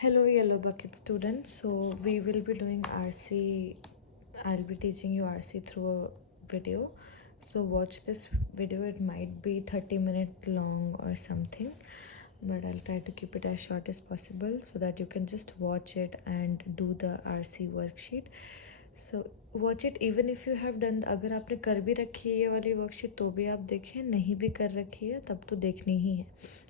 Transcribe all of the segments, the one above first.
Hello Yellow Bucket students. So we will be doing RC. I'll be teaching you RC through a video. So watch this video. It might be 30-minute long or something, but I'll try to keep it as short as possible so that you can just watch it and do the RC worksheet. So watch it even if you have done. अगर आपने कर भी रखी है ये वाली worksheet तो भी आप देखें, नहीं भी कर रखी है तब तो देखनी ही है।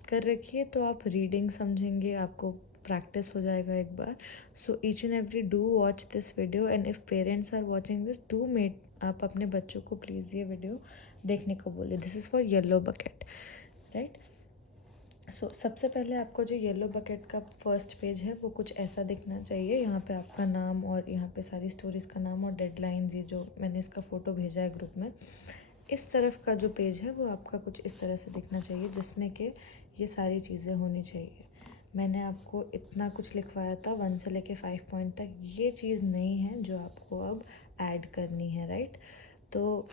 कर रखी है तो आप रीडिंग समझेंगे, आपको प्रैक्टिस हो जाएगा एक बार। So each and every do watch this video and if parents are watching this do made आप अपने बच्चों को प्लीज़ ये वीडियो देखने को बोले। This is for yellow bucket, right. So सबसे पहले आपको जो येलो बकेट का फर्स्ट पेज है वो कुछ ऐसा दिखना चाहिए। यहाँ पे आपका नाम और यहाँ पे सारी स्टोरीज़ का नाम और डेडलाइन, ये जो मैंने इसका फ़ोटो भेजा है ग्रुप में, इस तरफ का जो पेज है वो आपका कुछ इस तरह से दिखना चाहिए जिसमें कि ये सारी चीज़ें होनी चाहिए। मैंने आपको इतना कुछ लिखवाया था 1 से लेके 5 पॉइंट तक, ये चीज़ नहीं है जो आपको अब ऐड करनी है, राइट। तो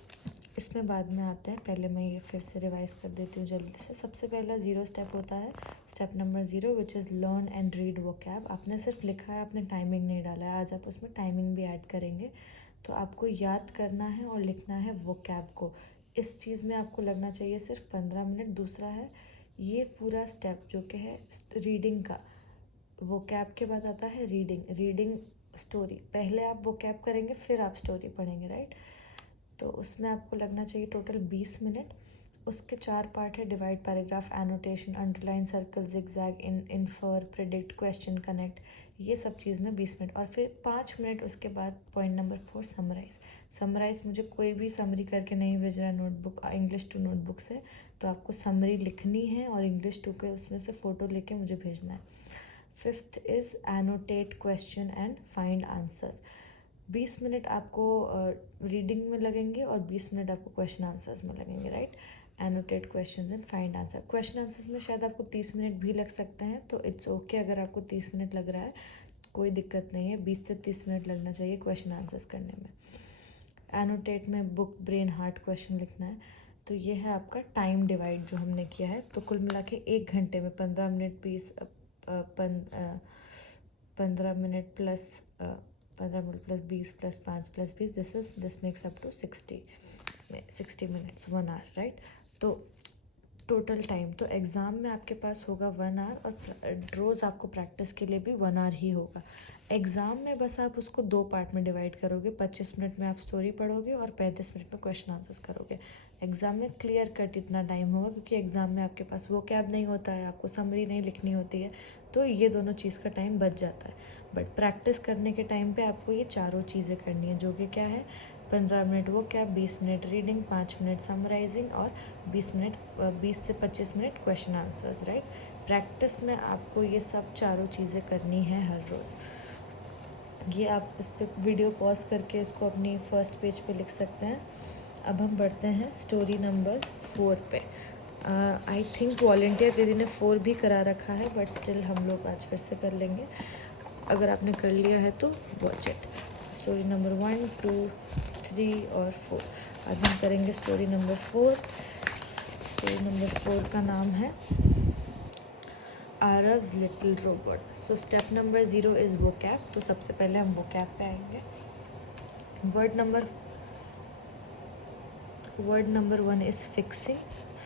इसमें बाद में आते हैं, पहले मैं ये फिर से रिवाइज कर देती हूँ जल्दी से। सबसे पहला 0 स्टेप होता है, step number 0 which is learn and read vocab. आपने सिर्फ लिखा है, आपने टाइमिंग नहीं डाला है। आज आप उसमें टाइमिंग भी ऐड करेंगे। तो आपको याद करना है और लिखना है वोकैब को। इस चीज़ में आपको लगना चाहिए सिर्फ 15 मिनट। दूसरा है ये पूरा स्टेप जो कि है रीडिंग का। वोकैब के बाद आता है रीडिंग स्टोरी। पहले आप वोकैब करेंगे फिर आप स्टोरी पढ़ेंगे, राइट। तो उसमें आपको लगना चाहिए टोटल 20 मिनट। उसके 4 पार्ट है, divide, paragraph, annotation, underline, circle, zigzag, infer, predict, question, connect, ये सब चीज़ में 20 मिनट। और फिर 5 मिनट उसके बाद पॉइंट नंबर 4 समराइज़। समराइज़ मुझे कोई भी समरी करके नहीं भेज रहा है नोटबुक, इंग्लिश टू नोटबुक से, तो आपको समरी लिखनी है और इंग्लिश टू के उसमें से फ़ोटो लेके मुझे भेजना है। 5th is annotate question and find answers. 20 minute आपको रीडिंग में लगेंगे और 20 मिनट आपको क्वेश्चन आंसर्स में लगेंगे, right. Annotate questions and find answer. Question answers में शायद आपको 30 मिनट भी लग सकते हैं, तो इट्स ओके अगर आपको 30 मिनट लग रहा है, कोई दिक्कत नहीं है। 20 से 30 मिनट लगना चाहिए क्वेश्चन आंसर्स करने में। एनोटेट में बुक, ब्रेन, हार्ट क्वेश्चन लिखना है। तो ये है आपका टाइम डिवाइड जो हमने किया है। तो कुल मिला के 1 घंटे में 15 minute 15 minute plus 15 minute plus 20 plus 5 plus 20, this makes up to 60 minutes, 1 hour, right. तो टोटल टाइम तो एग्ज़ाम में आपके पास होगा 1 आवर और रोज़ आपको प्रैक्टिस के लिए भी 1 आवर ही होगा। एग्ज़ाम में बस आप उसको 2 पार्ट में डिवाइड करोगे। 25 मिनट में आप स्टोरी पढ़ोगे और 35 मिनट में क्वेश्चन आंसर्स करोगे। एग्ज़ाम में क्लियर कट इतना टाइम होगा क्योंकि एग्ज़ाम में आपके पास वो कैब नहीं होता है, आपको समरी नहीं लिखनी होती है, तो ये दोनों चीज़ का टाइम बच जाता है। बट प्रैक्टिस करने के टाइम पे आपको ये चारों चीज़ें करनी है, जो कि क्या है, 15 मिनट वो कैब, 20 मिनट रीडिंग, 5 मिनट समराइजिंग और 20 से 25 minute question answers, right. Practice में आपको ये सब चारों चीज़ें करनी है हर रोज़। ये आप इस पर वीडियो पॉज करके इसको अपनी फर्स्ट पेज पे लिख सकते हैं। अब हम बढ़ते हैं स्टोरी नंबर 4 पे। आई थिंक वॉलेंटियर दीदी ने 4 भी करा रखा है, बट स्टिल हम लोग आज फिर से कर लेंगे। अगर आपने कर लिया है तो वॉच इट। स्टोरी नंबर 1, 2, 3 और 4। आज हम करेंगे स्टोरी नंबर 4। स्टोरी नंबर 4 का नाम है Aarav's little robot. So step number 0 is vocab. तो सबसे पहले हम वोकैब पे आएंगे। Word number 1 is fixing.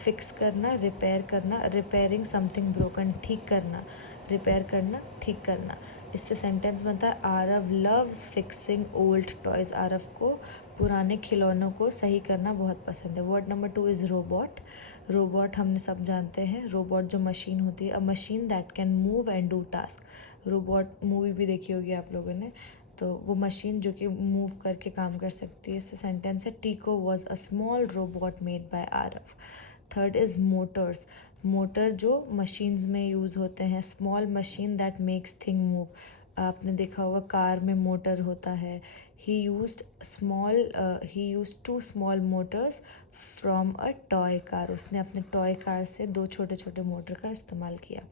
Fix करना, रिपेयर करना, रिपेयरिंग समथिंग ब्रोकन, ठीक करना, रिपेयर करना, ठीक करना। इससे सेंटेंस बनता है Aarav loves fixing old toys. Aarav को पुराने खिलौनों को सही करना बहुत पसंद है। Word number 2 is robot. Robot हमने सब जानते हैं, रोबोट जो मशीन होती है, अ machine that can move and do task. Robot movie भी देखी होगी आप लोगों ने, तो वो मशीन जो कि मूव करके काम कर सकती है। इससे सेंटेंस है टीको was a small robot made by Aarav. Third is Motors. Motor जो मशीन्स में यूज़ होते हैं, small machine that makes thing move. आपने देखा होगा कार में मोटर होता है। He used 2 small motors from a toy car. उसने अपने टॉय कार से 2 छोटे छोटे मोटर का इस्तेमाल किया।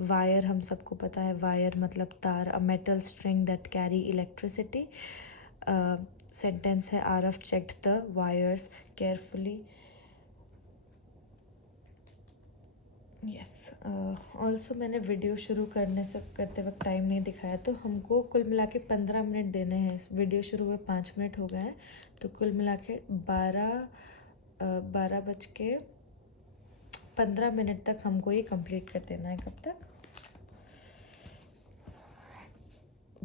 वायर हम सबको पता है, वायर मतलब तार, a metal string that carry electricity. Sentence है Aarav checked the wires carefully. Yes, also मैंने वीडियो शुरू करते वक्त टाइम नहीं दिखाया, तो हमको कुल मिला के 15 मिनट देने हैं। इस वीडियो शुरू हुए 5 मिनट हो गए हैं, तो कुल मिला के 12:15 तक हमको ये कंप्लीट कर देना है। कब तक?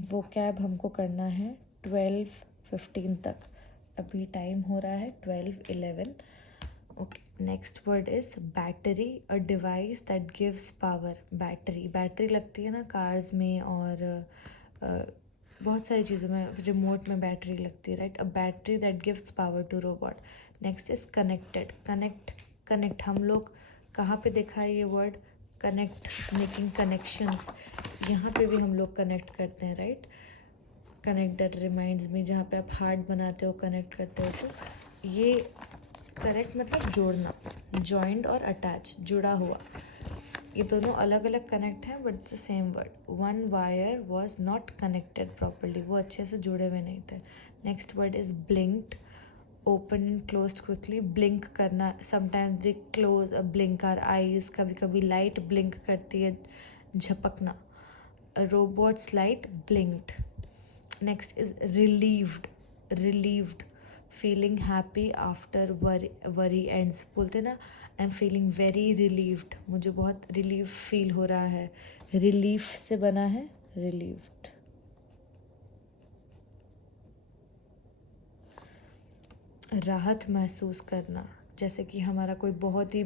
वो कैब हमको करना है 12:15 तक। अभी टाइम हो रहा है 12:11। Okay, next word is battery, a device that gives power. Battery लगती है ना कार्स में, और बहुत सारी चीज़ों में, रिमोट में बैटरी लगती है, right. A battery that gives power to robot. Next is connected. Connect हम लोग कहाँ पे देखा है ये वर्ड? Connect, making connections. यहाँ पे भी हम लोग कनेक्ट करते हैं, right. Connect that reminds me, जहाँ पे आप हार्ट बनाते हो, कनेक्ट करते हो, तो ये कनेक्ट मतलब जोड़ना। जॉइंड और अटैच, जुड़ा हुआ। ये दोनों अलग अलग कनेक्ट हैं but it's the same word. One wire was not connected properly, वो अच्छे से जुड़े हुए नहीं थे। Next word is blinked, open and close quickly. Blink करना, sometimes we close blink our eyes, कभी कभी लाइट ब्लिंक करती है, झपकना। Robots light blinked. Next is relieved, feeling happy after worry ends. बोलते ना, I am feeling very relieved, मुझे बहुत रिलीव फील हो रहा है। रिलीफ से बना है रिलीव्ड। राहत महसूस करना, जैसे कि हमारा कोई बहुत ही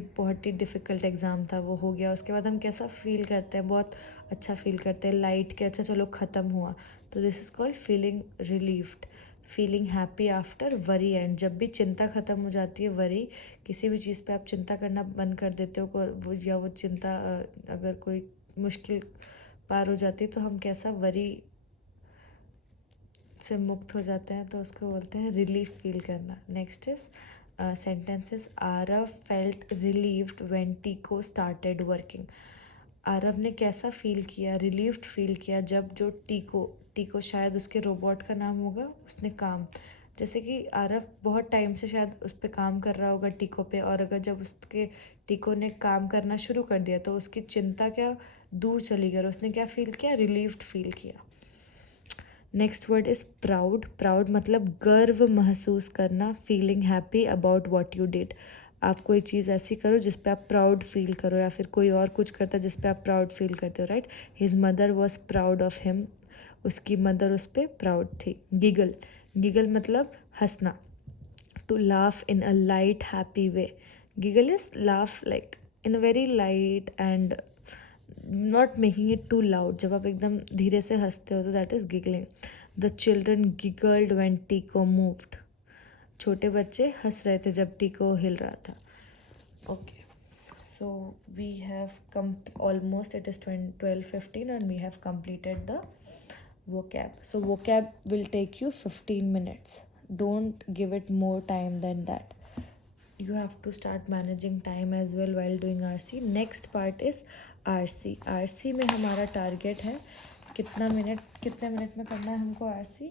डिफ़िकल्ट एग्ज़ाम था, वो हो गया, उसके बाद हम कैसा फ़ील करते हैं? बहुत अच्छा फ़ील करते हैं, लाइट के, अच्छा चलो ख़त्म हुआ, तो this is called feeling relieved. Feeling happy after worry and, जब भी चिंता ख़त्म हो जाती है, वरी, किसी भी चीज़ पे आप चिंता करना बंद कर देते हो, वो चिंता, अगर कोई मुश्किल पार हो जाती है, तो हम कैसा वरी से मुक्त हो जाते हैं, तो उसको बोलते हैं रिलीफ फील करना। Next is sentences. Aarav felt relieved when टीको स्टार्टेड वर्किंग। आरव ने कैसा फील किया? रिलीव्ड फील किया जब जो टीको शायद उसके रोबोट का नाम होगा, उसने काम, जैसे कि आरव बहुत टाइम से शायद उस पर काम कर रहा होगा टीको पे, और अगर जब उसके टीको ने काम करना शुरू कर दिया, तो उसकी चिंता क्या दूर चली गई, और उसने क्या फील किया? रिलीव्ड फील किया। नेक्स्ट वर्ड इज़ प्राउड मतलब गर्व महसूस करना, feeling happy about what you did. आप कोई चीज़ ऐसी करो जिस पे आप प्राउड फील करो, या फिर कोई और कुछ करता है जिस पे आप प्राउड फील करते हो, right. His mother was proud of him, उसकी मदर उस पर प्राउड थी। गिगल मतलब हंसना, to laugh in a light happy way. Giggle is laugh like in a very light and not making it too loud. जब आप एकदम धीरे से हंसते हो तो that is giggling. The children giggled when Tiko moved. छोटे बच्चे हंस रहे थे जब टीको हिल रहा था। Okay, so we have almost, it is 12:15 and we have completed the vocab. So vocab will take you 15 minutes. Don't give it more time than that. You have to start managing time as well while doing RC. Next part is RC में हमारा target है कितने minute में करना है हमको RC।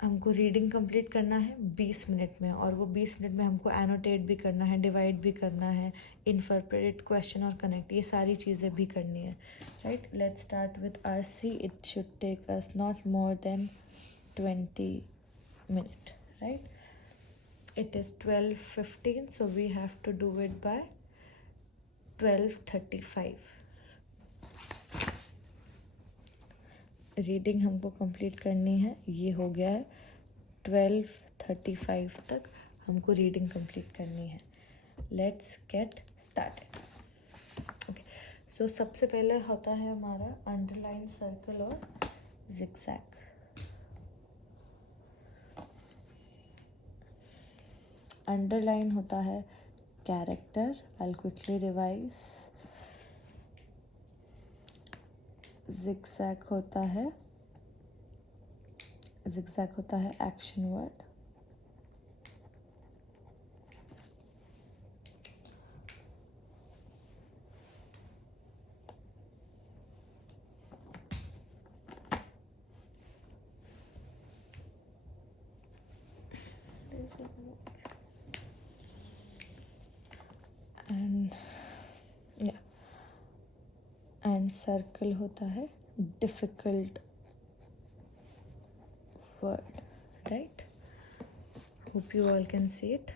हमको reading complete करना है 20 मिनट में, और वो 20 मिनट में हमको एनोटेट भी करना है, डिवाइड भी करना है, इंटरप्रेट, क्वेश्चन और कनेक्ट, ये सारी चीज़ें भी करनी है, right. Let's start with RC। It should take us not more than 20 minute, right. It is 12:15, so we have to do it by 12:35. Reading हमको कंप्लीट करनी है, ये हो गया है 12:35 तक हमको रीडिंग कंप्लीट करनी है। Let's get started. ओके, सो सबसे पहले होता है हमारा अंडरलाइन, सर्कल और जिगजैग। अंडरलाइन होता है character, I will quickly revise. Zigzag होता है action word. And yeah, circle होता है difficult word, right? Hope you all can see it.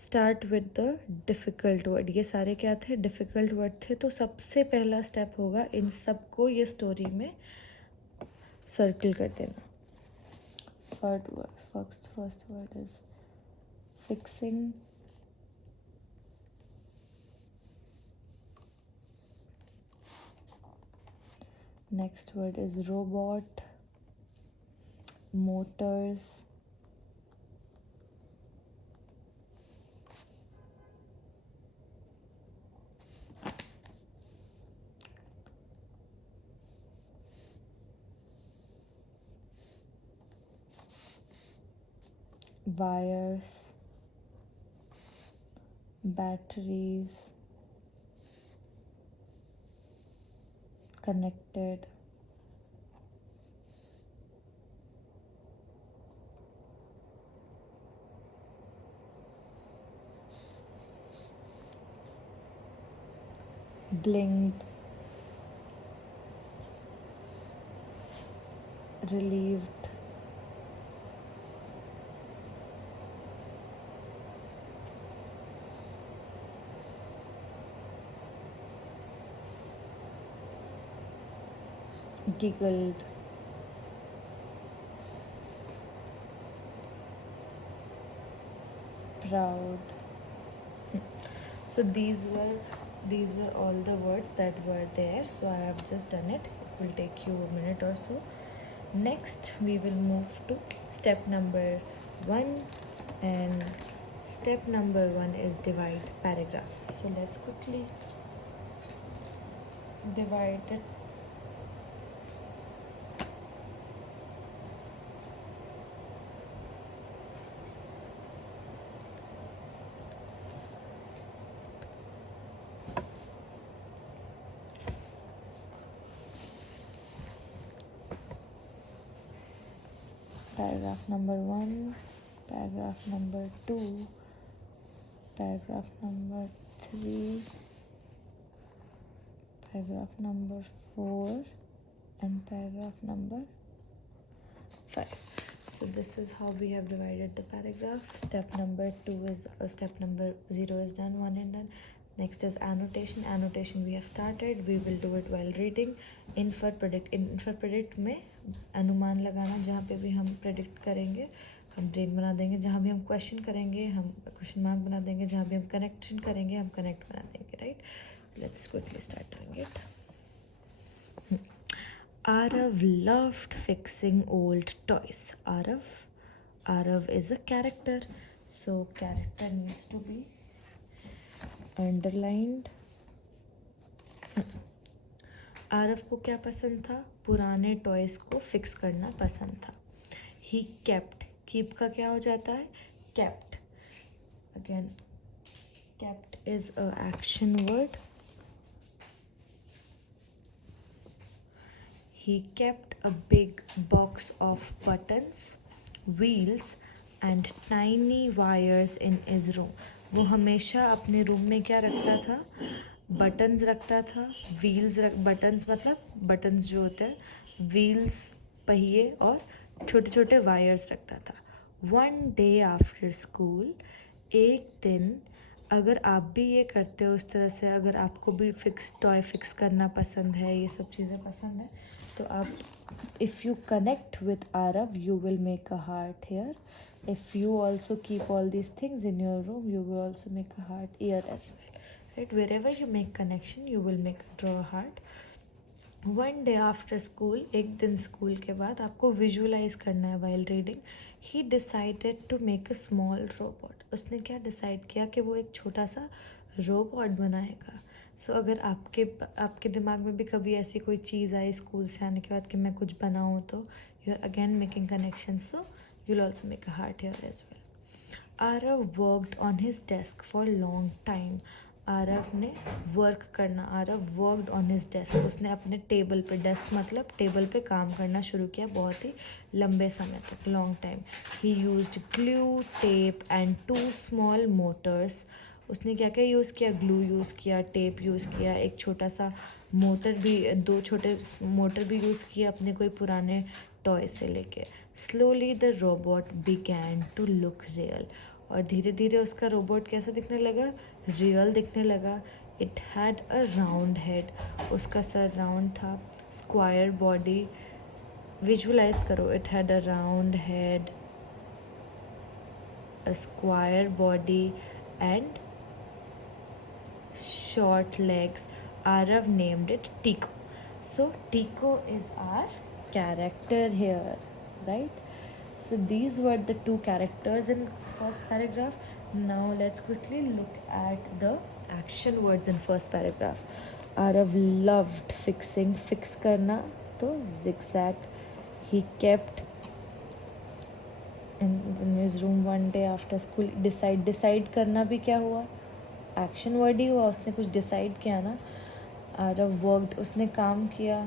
Start with the difficult word. ये सारे क्या थे? डिफ़िकल्ट वर्ड थे. तो सबसे पहला स्टेप होगा इन सबको ये स्टोरी में सर्कल कर देना. First word is fixing. Next word is robot. Motors. Wires, batteries, connected, blinked, relieved, giggled, proud. So these were all the words that were there. So I have just done it. It will take you a minute or so. Next we will move to step number 1, and step number 1 is divide paragraph. So let's quickly divide it. Paragraph number 1, paragraph number 2, paragraph number 3, paragraph number 4, and paragraph number 5. So this is how we have divided the paragraph. Step number 2 is step number 0 is done, 1 and done. Next is annotation. Annotation we have started. We will do it while reading. Infer predict. Infer predict में अनुमान लगाना. जहाँ पे भी हम predict करेंगे हम brain बना देंगे. जहाँ भी हम question करेंगे हम question mark बना देंगे. जहाँ भी हम connection करेंगे हम connect बना देंगे. Right? Let's quickly start doing it. Arav loved fixing old toys. Arav is a character. So character needs to be underlined. Aarav को क्या पसंद था? पुराने टॉयज़ को फिक्स करना पसंद था. He kept. कीप का क्या हो जाता है? Kept. Again kept is a action word. He kept a big box of buttons, wheels and tiny wires in his room. वो हमेशा अपने रूम में क्या रखता था? बटन्स रखता था. बटन्स मतलब बटन्स जो होते हैं, व्हील्स पहिए, और छोटे छोटे वायर्स रखता था. 1 day आफ्टर स्कूल, एक दिन, अगर आप भी ये करते हो इस तरह से, अगर आपको भी टॉय फिक्स करना पसंद है, ये सब चीज़ें पसंद है, तो आप if you connect with Aarav you will make a heart here. If you also keep all these things in your room you will also make a heart here as well. Right, wherever you make connection you will draw a heart. 1 day after school, एक दिन school के बाद, आपको visualise करना है while reading. He decided to make a small robot. उसने क्या decide किया? कि वो एक छोटा सा रोबोट बनाएगा. सो अगर आपके दिमाग में भी कभी ऐसी कोई चीज़ आई स्कूल से आने के बाद कि मैं कुछ बनाऊँ, तो you are again making connection. So you will also make a heart here as well. Arav worked on his desk for long time. Aarav ने वर्क करना. Aarav worked on his desk. उसने अपने टेबल पे, डेस्क मतलब टेबल पे काम करना शुरू किया बहुत ही लंबे समय तक, long time. He used glue, tape and 2 small motors. उसने क्या क्या यूज़ किया, ग्लू यूज़ किया, टेप यूज़ किया, एक छोटा सा मोटर भी, 2 छोटे मोटर भी यूज़ किया अपने कोई पुराने टॉय से लेके। Slowly the robot began to look real, और धीरे धीरे उसका रोबोट कैसा दिखने लगा, रियल दिखने लगा। It had a round head, उसका सर राउंड था। स्क्वायर बॉडी, विजुअलाइज करो, it had a round head, a square body and short legs. Arav named it Tico. So Tico is our character here, right? So these were the 2 characters in first paragraph. Now let's quickly look at the action words in first paragraph. Arav loved fixing, fix karna, to zigzag. He kept in his room one day after school. Decide करना भी क्या हुआ, action word ही हुआ, उसने कुछ decide किया ना। Aarav worked, उसने काम किया,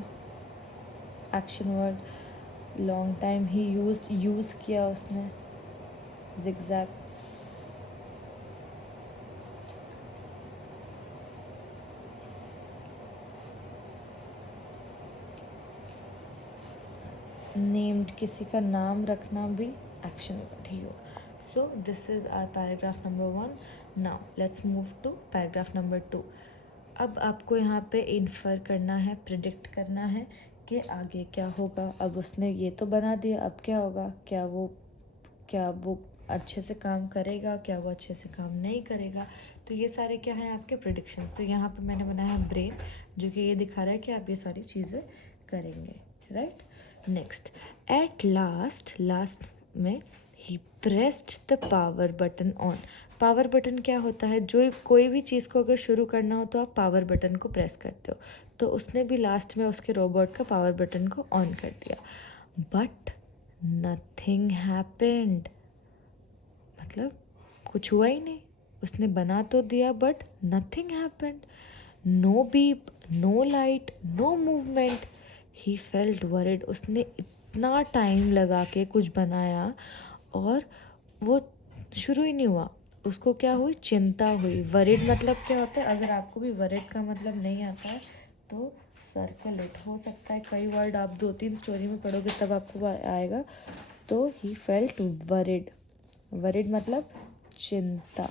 एक्शन वर्ड। लॉन्ग टाइम ही यूज़ किया उसने, जिगजैग। नेम्ड, किसी का नाम रखना भी एक्शन वर्ड ही हो। So this is our paragraph number 1। Now let's move to paragraph number 2। अब आपको यहाँ पे इन्फर करना है, प्रिडिक्ट करना है कि आगे क्या होगा। अब उसने ये तो बना दिया, अब क्या होगा, क्या वो अच्छे से काम करेगा, क्या वो अच्छे से काम नहीं करेगा। तो ये सारे क्या हैं, आपके प्रिडिक्शंस। तो यहाँ पे मैंने बनाया है ब्रेन, जो कि ये दिखा रहा है कि आप ये सारी चीज़ें करेंगे, राइट। नेक्स्ट, एट लास्ट में ही pressed the power button on. Power button क्या होता है, जो कोई भी चीज़ को अगर शुरू करना हो तो आप पावर बटन को प्रेस करते हो। तो उसने भी लास्ट में उसके रोबोट का पावर बटन को ऑन कर दिया। बट नथिंग हैपेंड, मतलब कुछ हुआ ही नहीं। उसने बना तो दिया but nothing happened. No beep, no light, no movement. He felt worried, उसने इतना टाइम लगा के कुछ बनाया और वो शुरू ही नहीं हुआ। उसको क्या हुई, चिंता हुई। वरिड मतलब क्या होता है, अगर आपको भी वरिड का मतलब नहीं आता है तो सर्कल इट, हो सकता है कई वर्ड आप 2-3 स्टोरी में पढ़ोगे तब आपको आएगा। तो ही फेल्ट वरिड, वरिड मतलब चिंता।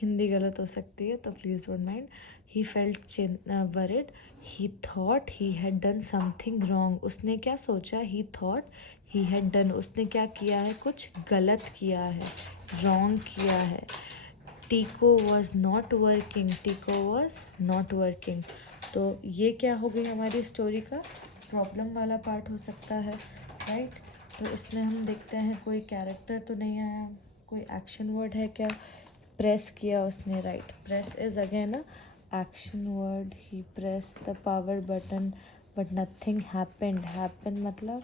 हिंदी गलत हो सकती है तो please don't mind. He felt worried, he thought he had done something wrong. उसने क्या सोचा, ही थॉट ही हैड डन, उसने क्या किया है, कुछ गलत किया है, रॉन्ग किया है। टीको वॉज नॉट वर्किंग, टीको वॉज नॉट वर्किंग। तो ये क्या हो गई हमारी स्टोरी का प्रॉब्लम वाला पार्ट हो सकता है, राइट। तो इसमें हम देखते हैं कोई कैरेक्टर तो नहीं आया, कोई एक्शन वर्ड है क्या, प्रेस किया उसने, right. Press is again a action word. He press the power button but nothing happened, happen मतलब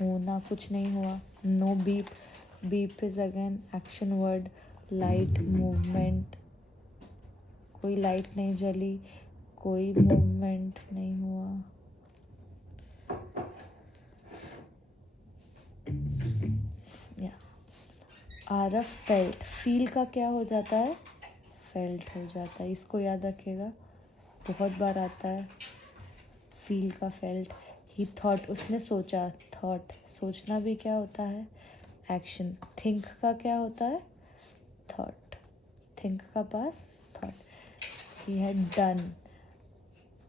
होना, कुछ नहीं हुआ। No beep, beep is again action word. Light, movement, कोई लाइट नहीं जली, कोई मूवमेंट नहीं हुआ। या आरव फेल्ट, फील का क्या हो जाता है, फेल्ट हो जाता है। इसको याद रखिएगा, बहुत बार आता है फील का फेल्ट। ही थॉट, उसने सोचा, थॉट सोचना भी क्या होता है, एक्शन। थिंक का क्या होता है, थॉट, थिंक का past thought. He had done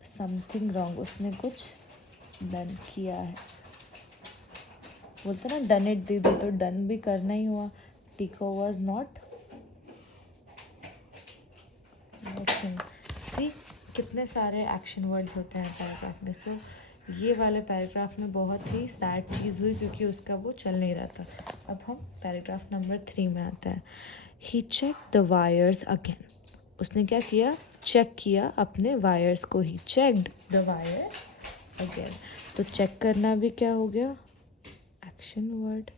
something wrong, उसने कुछ डन किया है। बोलते ना डन इट दीदी, तो डन भी करना ही हुआ। टीको वॉज नॉट वर्किंग। सी कितने सारे एक्शन वर्ड्स होते हैं पैराग्राफ में। सो ये वाले पैराग्राफ में बहुत ही सैड चीज़ हुई क्योंकि उसका वो चल नहीं रहा था। अब हम पैराग्राफ नंबर 3 में आते हैं। He check the wires again, उसने क्या किया, चेक किया अपने वायर्स को। He checked the wires again, तो चेक करना भी क्या हो गया, action word.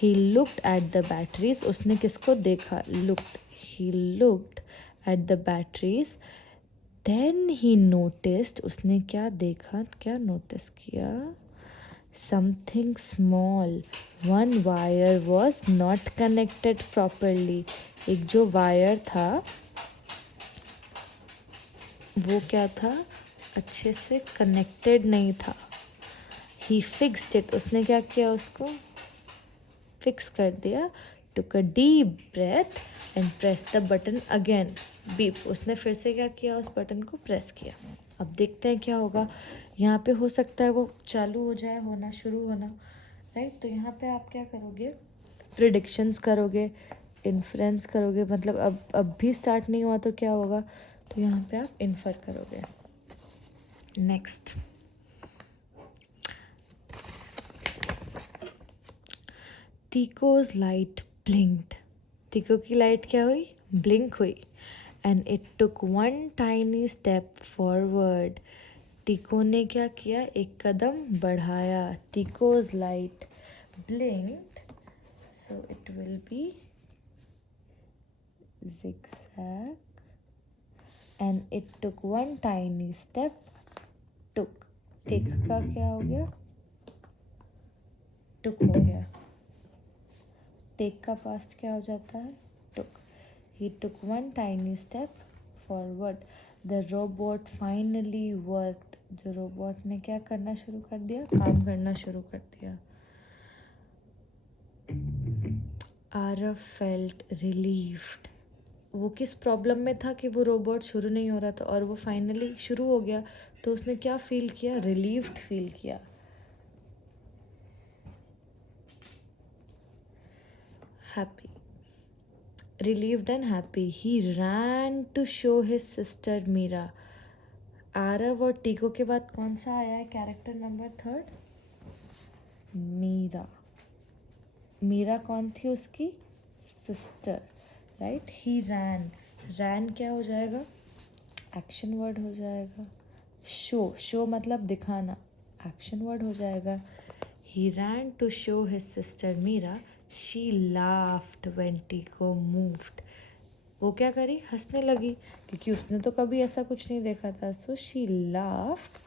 He looked at the batteries, उसने किसको देखा, looked, he looked at the batteries. Then he noticed, उसने क्या देखा, क्या नोटिस किया, something small. One wire was not connected properly. एक जो वायर था वो क्या था, अच्छे से कनेक्टेड नहीं था. He fixed it. उसने क्या किया, उसको फिक्स कर दिया. Took a deep breath and pressed the button again. Beep. उसने फिर से क्या किया, उस बटन को प्रेस किया. अब देखते हैं क्या होगा. यहाँ पे हो सकता है वो चालू हो जाए, होना शुरू होना, राइट. तो यहाँ पे आप क्या करोगे, प्रिडिक्शंस करोगे, इन्फ्रेंस करोगे. मतलब अब भी स्टार्ट नहीं हुआ तो क्या होगा, तो यहाँ पे आप इन्फर करोगे. Next, Tiko's light blinked. Tiko की लाइट क्या हुई, ब्लिंक हुई. And it took one tiny step forward. Tiko ने क्या किया, एक कदम बढ़ाया. Tiko's light blinked, so it will be zigzag. And it took one tiny step. took, take का क्या हो गया, took हो गया. take का past क्या हो जाता है, took. He took one tiny step forward. The robot finally worked. जो रोबोट ने क्या करना शुरू कर दिया, काम करना शुरू कर दिया. Aarav felt relieved. वो किस प्रॉब्लम में था कि वो रोबोट शुरू नहीं हो रहा था, और वो फाइनली शुरू हो गया. तो उसने क्या फील किया, रिलीव्ड फील किया. Happy, relieved and happy. He ran to show his sister Meera. Aarav और टीको के बाद कौन सा आया है कैरेक्टर नंबर 3? मीरा. मीरा कौन थी, उसकी सिस्टर, राइट. ही रैन, रैन क्या हो जाएगा, एक्शन वर्ड हो जाएगा. शो, शो मतलब दिखाना, एक्शन वर्ड हो जाएगा. He ran to show his sister Meera. She laughed when Tiko moved. वो क्या करी, हंसने लगी, क्योंकि उसने तो कभी ऐसा कुछ नहीं देखा था. So she laughed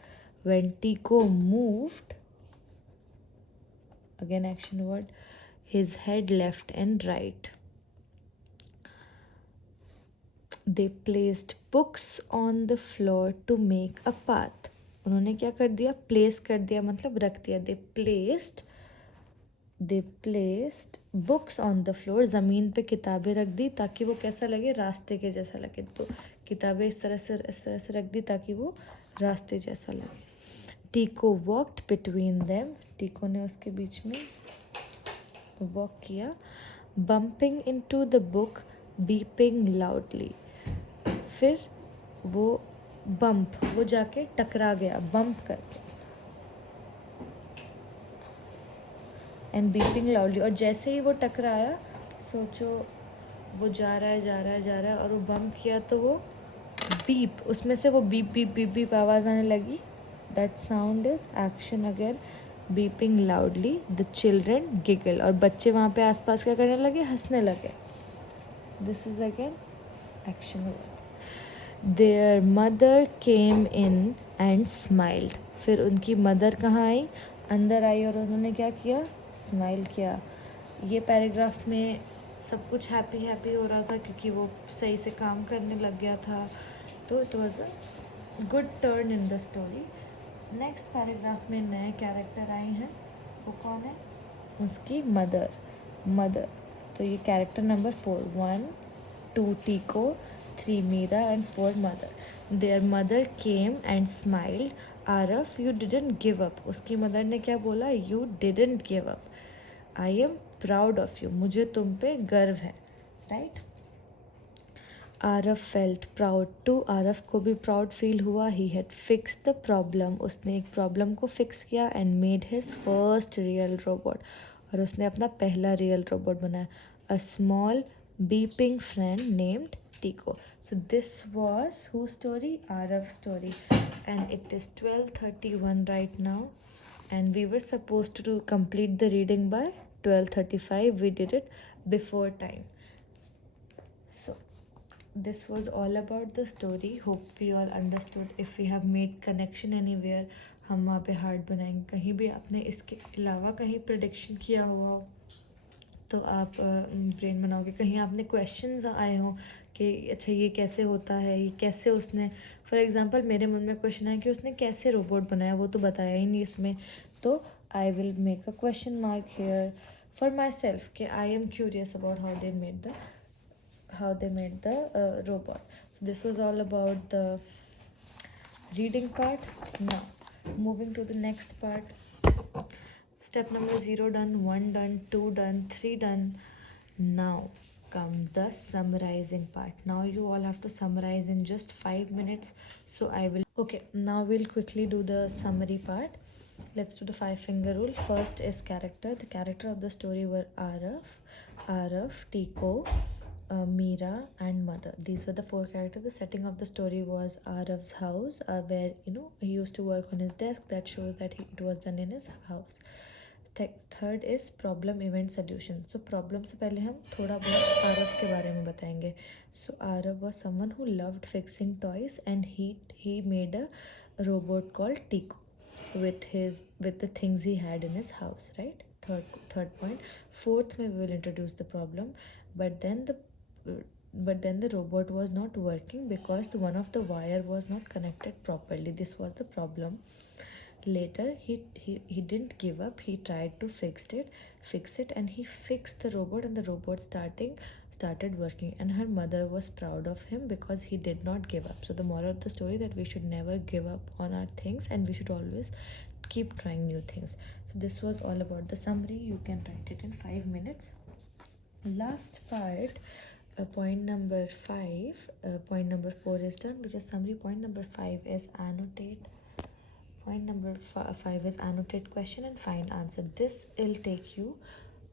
when Tiko moved. Again action word. His head left and right. They placed books on the floor to make a path. उन्होंने क्या कर दिया, प्लेस कर दिया मतलब रख दिया. They placed books on the floor. ज़मीन पे किताबें रख दी ताकि वो कैसा लगे, रास्ते के जैसा लगे. तो किताबें इस तरह से रख दी ताकि वो रास्ते जैसा लगे. टीको walked between them. टीको ने उसके बीच में वॉक किया. Bumping into the book, beeping loudly. फिर वो बम्प, वो जाके टकरा गया, बम्प करके. And beeping loudly. और जैसे ही वो टकराया, सोचो वो जा रहा है और वो बम्प किया तो वो बीप, उसमें से वो बीप बीप बीप बीप आवाज़ आने लगी. That sound is action again. Beeping loudly. The children giggle. और बच्चे वहाँ पे आसपास क्या करने लगे, हंसने लगे. This is again action word. There mother came in and smiled. फिर उनकी मदर कहाँ आई, अंदर आई, और उन्होंने क्या किया, स्माइल किया. ये पैराग्राफ में सब कुछ हैप्पी हैप्पी हो रहा था क्योंकि वो सही से काम करने लग गया था. तो it was a good turn in the story. Next paragraph में नए कैरेक्टर आए हैं. वो कौन है, उसकी मदर. तो ये कैरेक्टर नंबर 4. 1, 2 टीको, 3 Meera and 4 mother. Their mother came and smiled. Aaraf, you didn't give up. उसकी मदर ने क्या बोला, you didn't give up. I am proud of you. मुझे तुम पे गर्व है, right. Aaraf felt proud too. Aaraf को भी प्राउड फील हुआ. He had fix the problem. उसने एक प्रॉब्लम को फिक्स किया. And made his first real robot. और उसने अपना पहला रियल रोबोट बनाया. A small beeping friend named Tico. So this was whose story? Arav's story. And it is 12:31 right now. And we were supposed to complete the reading by 12:35. We did it before time. So this was all about the story. Hope we all understood. If we have made connection anywhere, हम वहाँ पे heart बनाएंगे. कहीं भी आपने इसके अलावा कहीं प्रेडिक्शन किया हुआ हो तो आप ब्रेन बनाओगे. कहीं आपने क्वेश्चंस आए हो कि अच्छा ये कैसे होता है, ये कैसे उसने, फॉर एग्जांपल मेरे मन में क्वेश्चन है कि उसने कैसे रोबोट बनाया, वो तो बताया ही नहीं इसमें. तो I will make a question mark here for myself कि I am curious about how they made the robot. So this was all about the reading part. Now moving to the next part. Step number 0 done, 1 done, 2 done, 3 done. Now comes the summarizing part. Now you all have to summarize in just 5 minutes. So I will, okay, now we'll quickly do the summary part. Let's do the 5 finger rule. First is character. The character of the story were Arav, Tico, Meera and mother. These were the 4 characters. The setting of the story was Arav's house, where he used to work on his desk. That shows that it was done in his house. Third is problem event solution. So problem से पहले हम थोड़ा बहुत आरव के बारे में बताएंगे. So Arav was someone who loved fixing toys and he made a robot called Tico with the things he had in his house, right? Third point. Fourth we will introduce the problem, but then the robot was not working because one of the wire was not connected properly. This was the problem. Later he didn't give up. He tried to fix it and he fixed the robot, and the robot started working, and her mother was proud of him because he did not give up. So the moral of the story that we should never give up on our things and we should always keep trying new things. So this was all about the summary. You can write it in 5 minutes. Last part, point number 5, point number 4 is done, which is summary. Point number 5 is annotate. Point number 5 is annotate question and find answer. This will take you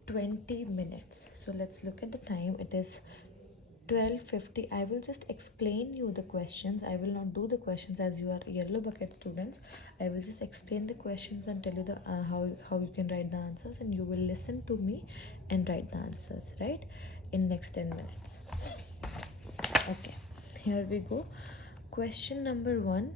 20 minutes. So let's look at the time. It is 12:50. I will just explain you the questions. I will not do the questions as you are yellow bucket students. I will just explain the questions and tell you the how you can write the answers, and you will listen to me and write the answers, right, in next 10 minutes. Okay, here we go. Question number 1.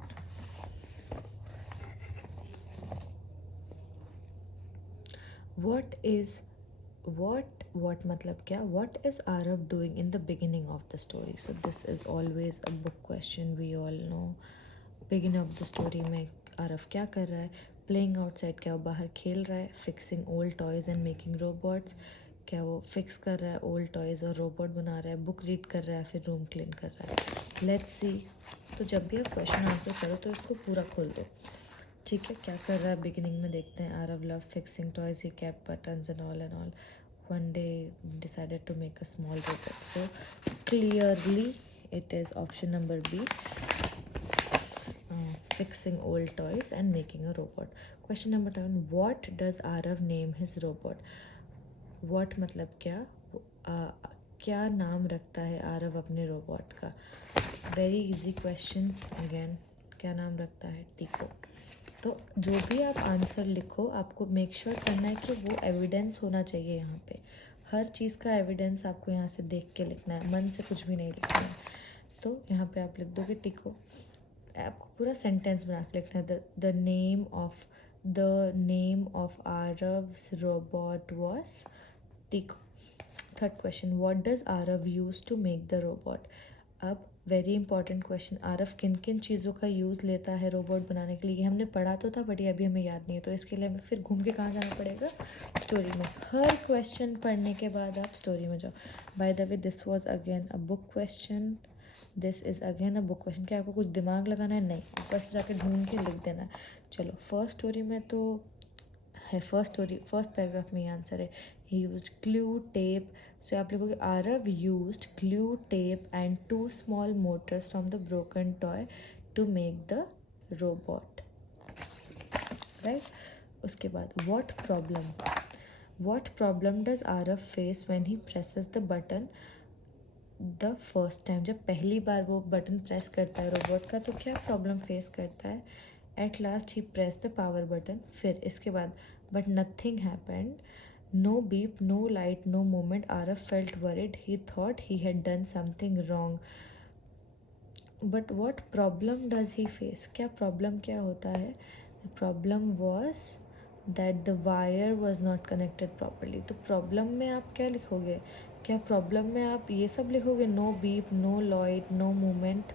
What matlab kya? What is Arav doing in the beginning of the story? So this is always a book question. We all know beginning of the story में Arav क्या कर रहा है? Playing outside, क्या वो बाहर खेल रहा है? Fixing old toys and making robots, क्या वो fix कर रहा है old toys और robot बना रहा है? Book read कर रहा है, फिर room clean कर रहा है? Let's see. तो जब भी आप question answer करो तो इसको पूरा खोल दो. ठीक है, क्या कर रहा है बिगिनिंग में देखते हैं. Arav loved fixing toys, he kept buttons and all. One day decided to make a small robot. So clearly it is option number B, fixing old toys and making a robot. Question number 7. What does Arav name his robot? What मतलब क्या, क्या नाम रखता है आरव अपने robot का? Very easy question again. क्या नाम रखता है? टीको. तो जो भी आप आंसर लिखो, आपको मेक श्योर करना है कि वो एविडेंस होना चाहिए. यहाँ पे हर चीज़ का एविडेंस आपको यहाँ से देख के लिखना है, मन से कुछ भी नहीं लिखना है. तो यहाँ पे आप लिख दोगे टिको. आपको पूरा सेंटेंस बना के लिखना है. The name of Aarav's robot was Tiko. Third question, what does Aarav use to make the robot? अब वेरी इंपॉर्टेंट क्वेश्चन, आरव किन किन चीज़ों का यूज़ लेता है रोबोट बनाने के लिए? ये हमने पढ़ा तो था बट ये अभी हमें याद नहीं है, तो इसके लिए हमें फिर घूम के कहाँ जाना पड़ेगा? स्टोरी में. हर क्वेश्चन पढ़ने के बाद आप स्टोरी में जाओ. By the way this was again a book question. This is again a book question. क्या आपको कुछ दिमाग लगाना है? नहीं, बस जाके ढूंढ के लिख देना है. चलो, फर्स्ट स्टोरी में तो है, फर्स्ट पैराग्राफ में ये आंसर है. He used glue tape. So आप लिखोगे Aarav used glue tape and 2 small motors from the broken toy to make the robot, right. उसके बाद what problem does Aarav face when he presses the button the first time? जब पहली बार वो button press करता है robot का, तो क्या प्रॉब्लम फेस करता है? At last he press the power button. फिर इसके बाद but nothing happened. No beep, no light, no movement. Arav felt worried. He thought he had done something wrong. But what problem does he face, क्या problem क्या होता है? The problem was that the wire was not connected properly. तो problem में आप क्या लिखोगे? क्या प्रॉब्लम में आप ये सब लिखोगे? No beep, no light, no movement?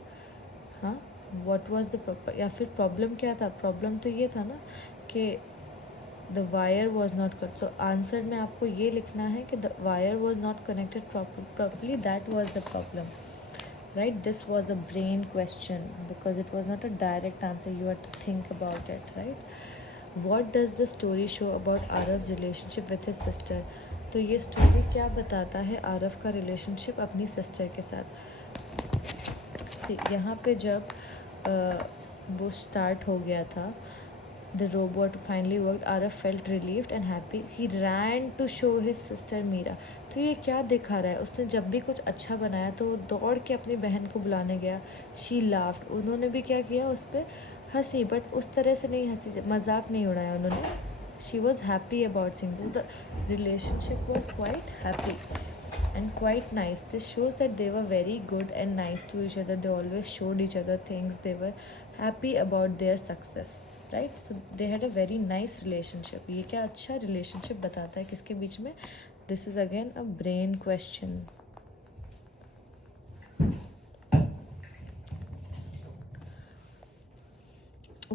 हाँ, वॉट वॉज द प्रॉपर, या फिर प्रॉब्लम क्या था? प्रॉब्लम तो ये था ना कि the wire was not cut. So answer में आपको ये लिखना है कि the wire was not connected properly, that was the problem, right? This was a brain question because it was not a direct answer, you had to think about it, right? What does the story show about Arav's relationship with his sister? तो ये story क्या बताता है आरव का relationship अपनी sister के साथ? सी, यहाँ पे जब वो स्टार्ट हो गया था, the robot finally worked, Arav felt relieved and happy. He ran to show his sister Meera. तो ये क्या दिखा रहा है? उसने जब भी कुछ अच्छा बनाया तो वो दौड़ के अपनी बहन को बुलाने गया. She laughed. उन्होंने भी क्या किया? उस पर हंसी, बट उस तरह से नहीं हंसी, मजाक नहीं उड़ाया उन्होंने. She was happy about seeing this. The relationship was quite happy and quite nice. This shows that they were very good and nice to each other. They always showed each other things. They were happy about their success. Right, so they had a very nice relationship. ये क्या अच्छा relationship बताता है किसके बीच में? This is again a brain question.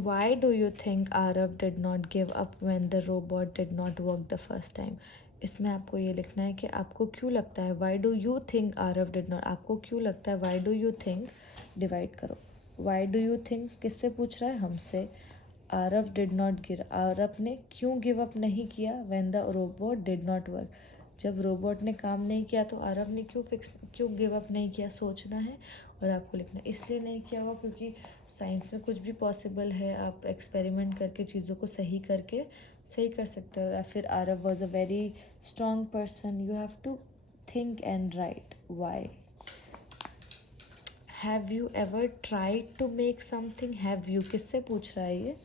Why do you think Arav did not give up when the robot did not work the first time? इसमें आपको ये लिखना है कि आपको क्यों लगता है. Why do you think Arav did not? आपको क्यों लगता है? Why do you think? Divide करो. Why do you think किससे पूछ रहा है? हमसे. Aarav did not give, Aarav ने क्यों गिव अप नहीं किया? When the robot did not work, जब रोबोट ने काम नहीं किया तो आरव ने क्यों गिव अप नहीं किया? सोचना है और आपको लिखना है. इसलिए नहीं किया होगा क्योंकि साइंस में कुछ भी पॉसिबल है, आप एक्सपेरिमेंट करके चीज़ों को सही करके सही कर सकते हो. या फिर Aarav was a very strong person. You have to think and write why. Have you ever tried to make something? Have you किससे पूछ रहा है ये?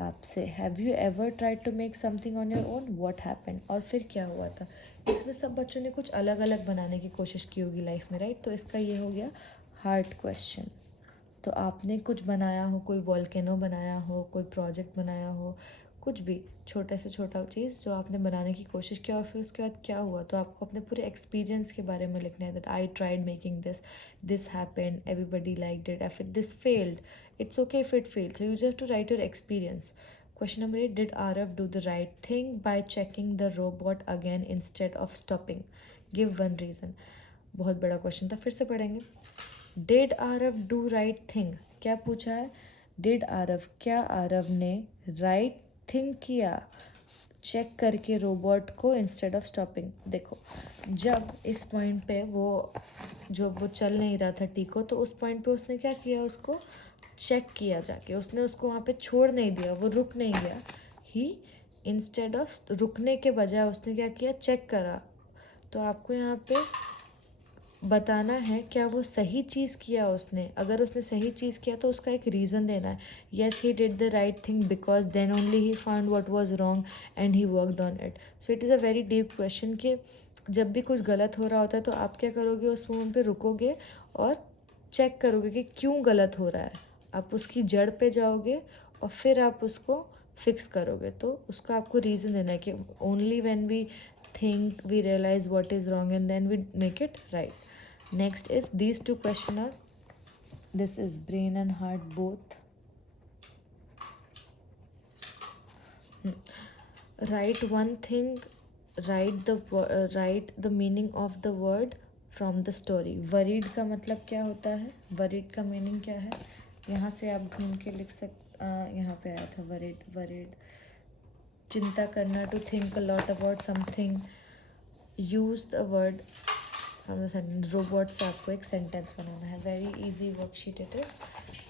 आपसे. Have you ever tried to make something on your own? What happened? और फिर क्या हुआ था? इसमें सब बच्चों ने कुछ अलग अलग बनाने की कोशिश की होगी लाइफ में, राइट? तो इसका ये हो गया हार्ड क्वेश्चन. तो आपने कुछ बनाया हो, कोई वॉल्केनो बनाया हो, कोई प्रोजेक्ट बनाया हो, कुछ भी छोटे से छोटा चीज़ जो आपने बनाने की कोशिश किया और फिर उसके बाद क्या हुआ, तो आपको अपने पूरे एक्सपीरियंस के बारे में लिखना है. That I tried making this happened, everybody liked it, या फिर this failed. It's okay if it fails. So you just have to write your experience. Question number 8. Did Arav do the right thing by checking the robot again instead of stopping? Give one reason. बहुत बड़ा question था, फिर से पढ़ेंगे. Did Arav do right thing? क्या पूछा है? Did Arav, क्या आरव ने right thing किया चेक करके रोबोट को इंस्टेड ऑफ स्टॉपिंग? देखो, जब इस पॉइंट पे वो चल नहीं रहा था टीको, तो उस पॉइंट पे उसने क्या किया? उसको चेक किया जाके. उसने उसको वहाँ पे छोड़ नहीं दिया, वो रुक नहीं गया. ही इंस्टेड ऑफ रुकने के बजाय उसने क्या किया? चेक करा. तो आपको यहाँ पे बताना है क्या वो सही चीज़ किया उसने. अगर उसने सही चीज़ किया तो उसका एक रीज़न देना है. Yes, he did the right thing because then only he found what was wrong and he worked on it. So it is a very deep question कि जब भी कुछ गलत हो रहा होता है तो आप क्या करोगे? उस मोमेंट पे रुकोगे और चेक करोगे कि क्यों गलत हो रहा है. आप उसकी जड़ पे जाओगे और फिर आप उसको फिक्स करोगे. तो उसका आपको रीज़न देना है कि only when we think we realize what is wrong and then we make it right. Next is these two questions are, this is brain and heart both. Write one thing, write the meaning of the word from the story. Worried का मतलब क्या होता है? Worried का meaning क्या है? यहाँ से आप ढूंढ के लिख यहाँ पे आया था worried. चिंता करना, to think a lot about something. use the word from the sentence. robot से आपको एक sentence बनाना है. very easy worksheet it is.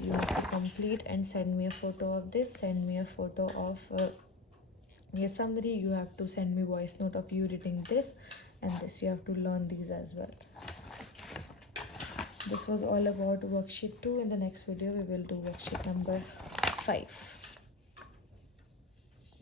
You have to complete and send me a photo of this. Send me a photo of your summary. You have to send me voice note of you reading this and this. You have to learn these as well. This was all about worksheet 2. In the next video we will do worksheet number 5.